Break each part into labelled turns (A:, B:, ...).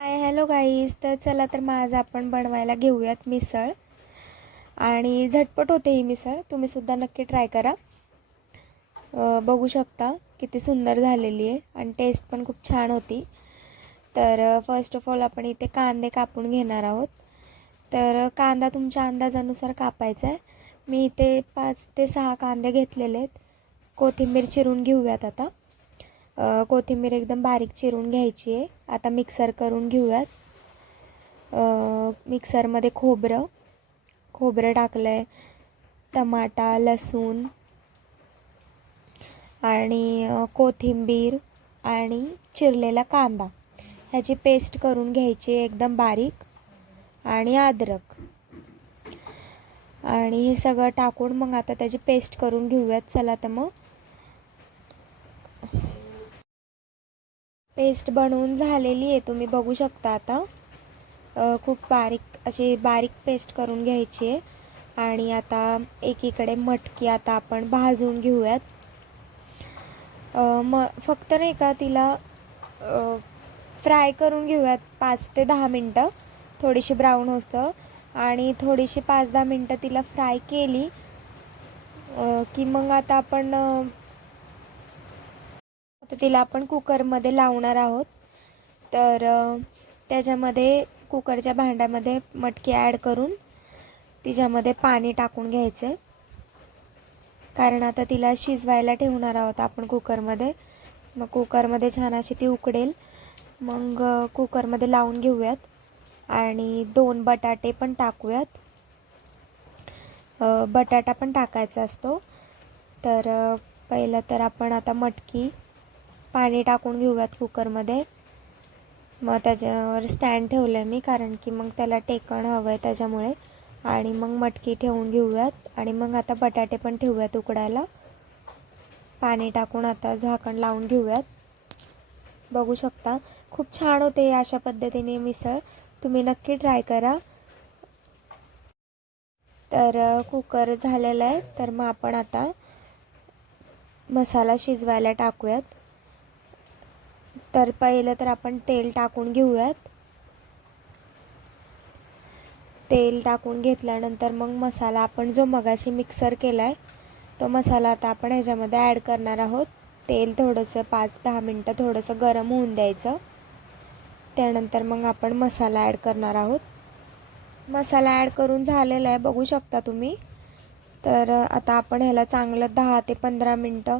A: Hi hello guys तर चला तर मग आज आपण बनवायला घेऊयात मिसळ. आणि झटपट होते ही मिसळ. तुम्हीसुद्धा नक्की ट्राय करा. बघू शकता किती सुंदर झालेली आहे आणि टेस्ट पण खूप छान होती. तर फर्स्ट ऑफ ऑल आपण इथे कांदे कापून घेणार आहोत. तर कांदा तुमच्या अंदाजानुसार कापायचा आहे. मी इथे पाच ते सहा कांदे घेतलेले आहेत. कोथिंबीर चिरून घेऊयात आता. कोथिंबीर एकदम बारीक चिरून घ्यायची आहे. आता मिक्सर करून घेऊयात. मिक्सरमध्ये खोबरं खोबरं टाकलं आहे टमाटा लसूण आणि कोथिंबीर आणि चिरलेला कांदा. ह्याची पेस्ट करून घ्यायची आहे एकदम बारीक आणि अद्रक. आणि हे सगळं टाकून मग आता त्याची पेस्ट करून घेऊयात. चला तर मग. पेस्ट बनवून झालेली आहे. तुम्ही बघू शकता आता. खूप बारीक अशी बारीक पेस्ट करून घ्यायची आहे. आणि आता एकीकडे मटकी आता आपण भाजून घेऊयात. म फक्त नाही का तिला फ्राय करून घेऊयात. पाच ते दहा मिनटं. थोडीशी ब्राऊन होतं. आणि थोडीशी पाच दहा मिनटं तिला फ्राय केली की मग आता आपण तर तिला आपण कुकरमध्ये लावणार आहोत. तर त्याच्यामध्ये कुकरच्या भांड्यामध्ये मटकी ॲड करून तिच्यामध्ये पाणी टाकून घ्यायचं कारण आता तिला शिजवायला ठेवणार आहोत आपण कुकरमध्ये. मग कुकरमध्ये छान अशी ती उकडेल. मग कुकरमध्ये लावून घेऊयात. आणि दोन बटाटे पण टाकूयात. बटाटा पण टाकायचा असतो. तर पहिलं तर आपण आता मटकी पाणी टाकून घेऊयात कुकरमध्ये. मग त्याच्यावर स्टँड ठेवलं आहे मी कारण की मग त्याला टेकण हवं आहे त्याच्यामुळे. आणि मग मटकी ठेवून घेऊयात. आणि मग आता बटाटे पण ठेवूयात उकडायला. पाणी टाकून आता झाकण लावून घेऊयात. बघू शकता खूप छान होते अशा पद्धतीने मिसळ. तुम्ही नक्की ट्राय करा. तर कुकर झालेलं आहे. तर मग आपण आता मसाला शिजवायला टाकूयात. तर पहिलं तर आपण तेल टाकून घेऊयात. तेल टाकून घेतल्यानंतर मग मसाला आपण जो मगाशी मिक्सर केला आहे तो मसाला आता आपण ह्याच्यामध्ये ॲड करणार आहोत. तेल थोडंसं पाच दहा मिनटं थोडंसं गरम होऊन द्यायचं. त्यानंतर मग आपण मसाला ॲड करणार आहोत. मसाला ॲड करून झालेला आहे बघू शकता तुम्ही. तर आता आपण ह्याला चांगलं दहा ते पंधरा मिनटं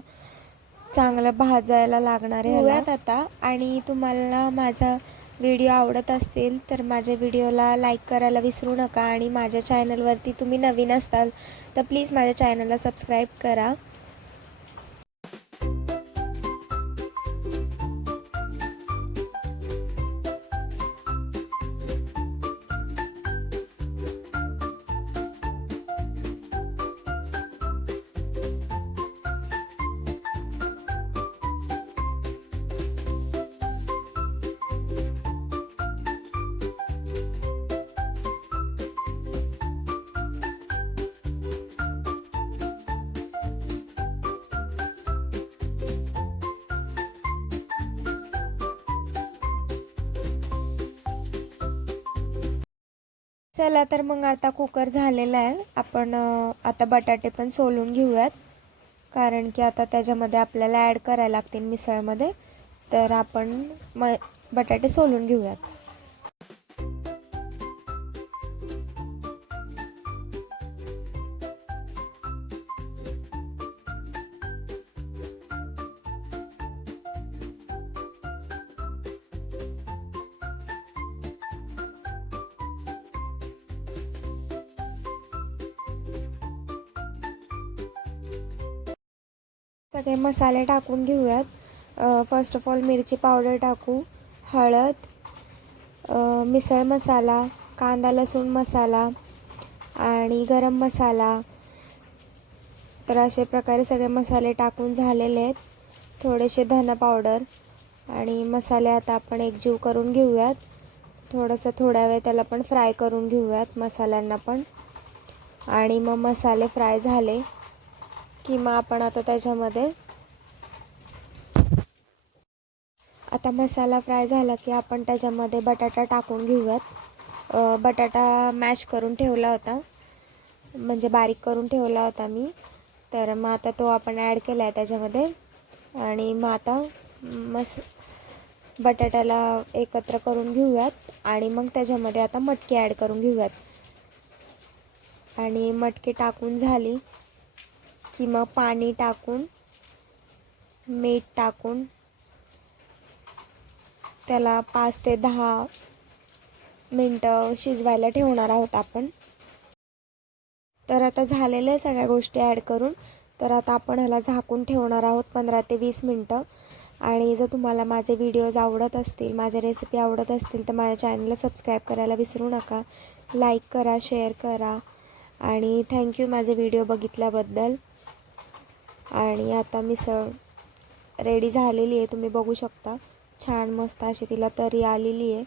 A: चांगलं भाजायला लागणार आहे ह्याला आता. आणि तुम्हाला माझा व्हिडिओ आवडत असतील तर माझ्या व्हिडिओला लाईक करायला विसरू नका. आणि माझ्या चॅनलवरती तुम्ही नवीन असताल तर प्लीज माझ्या चॅनलला सबस्क्राईब करा. चला तर मग आता कुकर झालेला आहे. आपण आता बटाटे पण सोलून घेऊयात. कारण की आता त्याच्यामध्ये आपल्याला ॲड करायला लागतील मिसळमध्ये. तर आपण म बटाटे सोलून घेऊयात. सगळे मसाले टाकून घेऊयात. फर्स्ट ऑफ ऑल मिरची पावडर टाकू हळद मिसळ मसाला कांदा लसूण मसाला आणि गरम मसाला. तर अशा प्रकारे सगळे मसाले टाकून झालेले आहेत. थोडेसे धन पावडर आणि मसाले आता आपण एकजीव करून घेऊयात. थोडंसं थोड्या वेळ त्याला पण फ्राय करून घेऊयात मसाल्यांना पण. आणि मग मसाले फ्राय झाले. की मग आपण आता त्याच्यामध्ये. आता मसाला फ्राय झाला की आपण त्याच्यामध्ये बटाटा टाकून घेऊयात. बटाटा मॅश करून ठेवला होता. म्हणजे बारीक करून ठेवला होता मी. तर मग आता तो आपण ॲड केला आहे त्याच्यामध्ये. आणि मग आता मस बटाट्याला एकत्र करून घेऊयात. आणि मग त्याच्यामध्ये आता मटकी ॲड करून घेऊयात. आणि मटकी टाकून झाली. की मग पाणी टाकून मीठ टाकून त्याला पाच ते दहा मिनटं शिजवायला ठेवणार आहोत आपण. तर आता झालेल्या आहे सगळ्या गोष्टी ॲड करून तर आता आपण ह्याला झाकून ठेवणार आहोत पंधरा ते वीस मिनटं. आणि जर तुम्हाला माझे व्हिडिओज आवडत असतील माझ्या रेसिपी आवडत असतील तर माझ्या चॅनलला सबस्क्राईब करायला विसरू नका. लाईक करा शेअर करा. आणि थँक्यू माझे व्हिडिओ बघितल्याबद्दल. आणि आता मिसळ रेडी झालेली आहे. तुम्ही बघू शकता. छान मस्त अशी तिला तरी आलेली आहे.